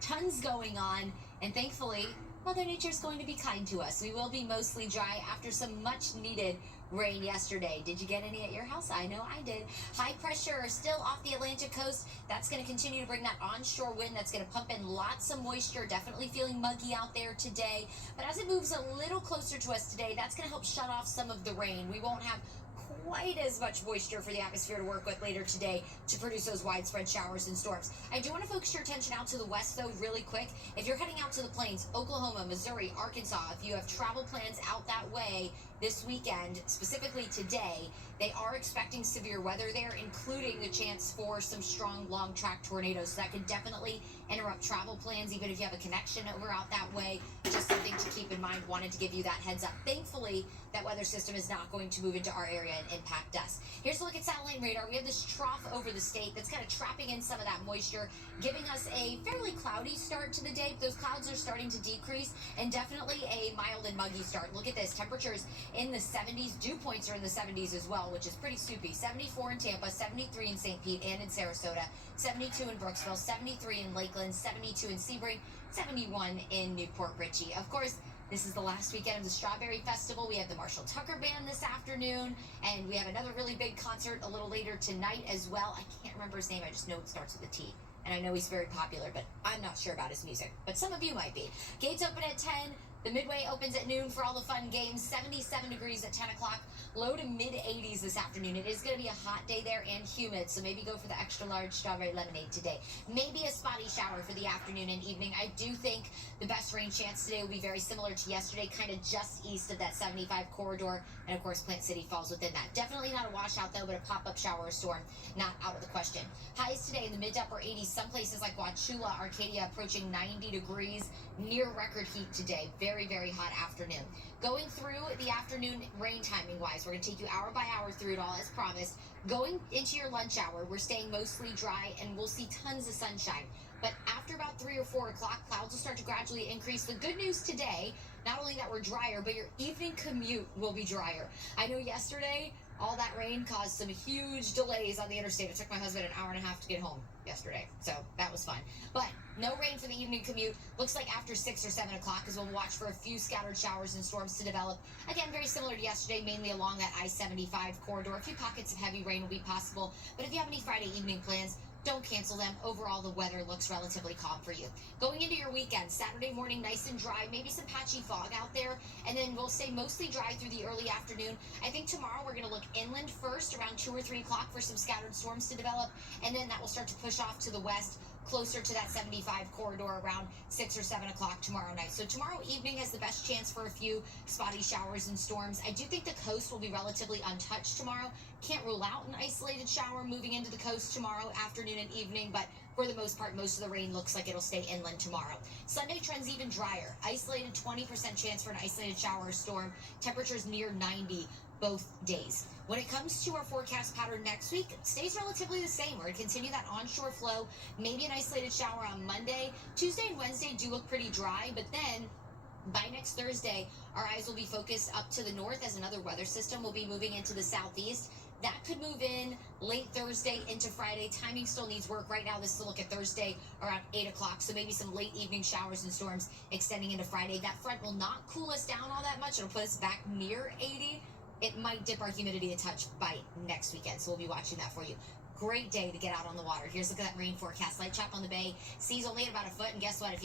tons going on, and thankfully, Mother Nature is going to be kind to us. We will be mostly dry after some much needed rain yesterday. Did you get any at your house? I know I did. High pressure still off the Atlantic coast. That's going to continue to bring that onshore wind that's going to pump in lots of moisture. Definitely feeling muggy out there today. But as it moves a little closer to us today, that's going to help shut off some of the rain. We won't have quite as much moisture for the atmosphere to work with later today to produce those widespread showers and storms. I do want to focus your attention out to the west, though, really quick. If you're heading out to the plains, Oklahoma, Missouri, Arkansas, if you have travel plans out that way this weekend, specifically today, they are expecting severe weather there, including a chance for some strong long track tornadoes. So that could definitely interrupt travel plans, even if you have a connection over out that way. Just something to keep in mind. Wanted to give you that heads up. Thankfully, that weather system is not going to move into our area and impact us. Here's a look at satellite radar. We have this trough over the state that's kind of trapping in some of that moisture, giving us a fairly cloudy start to the day. Those clouds are starting to decrease, and definitely a mild and muggy start. Look at this. Temperatures in the 70s. Dew points are in the 70s as well, which is pretty soupy. 74 in Tampa, 73 in St. Pete and in Sarasota, 72 in Brooksville, 73 in Lakeland, 72 in Sebring, 71 in Newport Richey. Of course, this is the last weekend of the Strawberry Festival. We have the Marshall Tucker Band this afternoon, and we have another really big concert a little later tonight as well. I can't remember his name. I just know it starts with a T. And I know he's very popular, but I'm not sure about his music. But some of you might be. Gates open at 10. The Midway opens at noon for all the fun games. 77 degrees at 10 o'clock. Low to mid-80s this afternoon. It is going to be a hot day there and humid, so maybe go for the extra large strawberry lemonade today. Maybe a spotty shower for the afternoon and evening. I do think the best rain chance today will be very similar to yesterday, kind of just east of that 75 corridor. And, of course, Plant City falls within that. Definitely not a washout, though, but a pop-up shower or storm, not out of the question. Highs today in the mid to upper 80s. Some places like Wauchula, Arcadia approaching 90 degrees. Near record heat today. Very, very hot afternoon. Going through the afternoon rain timing-wise, we're going to take you hour by hour through it all as promised. Going into your lunch hour, we're staying mostly dry, and we'll see tons of sunshine. But after about 3 or 4 o'clock, clouds will start to gradually increase. The good news today, not only that we're drier, but your evening commute will be drier. I know yesterday, all that rain caused some huge delays on the interstate. It took my husband an hour and a half to get home yesterday, so that was fun. But no rain for the evening commute. Looks like after 6 or 7 o'clock is when we'll watch for a few scattered showers and storms to develop. Again, very similar to yesterday, mainly along that I-75 corridor. A few pockets of heavy rain will be possible, but if you have any Friday evening plans, don't cancel them. Overall, the weather looks relatively calm for you. Going into your weekend, Saturday morning, nice and dry, maybe some patchy fog out there, and then we'll stay mostly dry through the early afternoon. I think tomorrow we're going to look inland first around 2 or 3 o'clock for some scattered storms to develop, and then that will start to push off to the west, closer to that 75 corridor around 6 or 7 o'clock tomorrow night. So tomorrow evening has the best chance for a few spotty showers and storms. I do think the coast will be relatively untouched tomorrow. Can't rule out an isolated shower moving into the coast tomorrow afternoon and evening, but for the most part, most of the rain looks like it'll stay inland tomorrow. Sunday trends even drier. Isolated 20% chance for an isolated shower or storm. Temperatures near 90 both days. When it comes to our forecast pattern next week, it stays relatively the same. We're going to continue that onshore flow, maybe an isolated shower on Monday. Tuesday and Wednesday do look pretty dry, but then by next Thursday, our eyes will be focused up to the north as another weather system will be moving into the southeast. That could move in late Thursday into Friday. Timing still needs work. Right now, this is a look at Thursday around 8 o'clock, so maybe some late evening showers and storms extending into Friday. That front will not cool us down all that much. It'll put us back near 80. It might dip our humidity a touch by next weekend, so we'll be watching that for you. Great day to get out on the water. Here's a look at that rain forecast. Light chop on the bay. Seas only at about a foot, and guess what? If you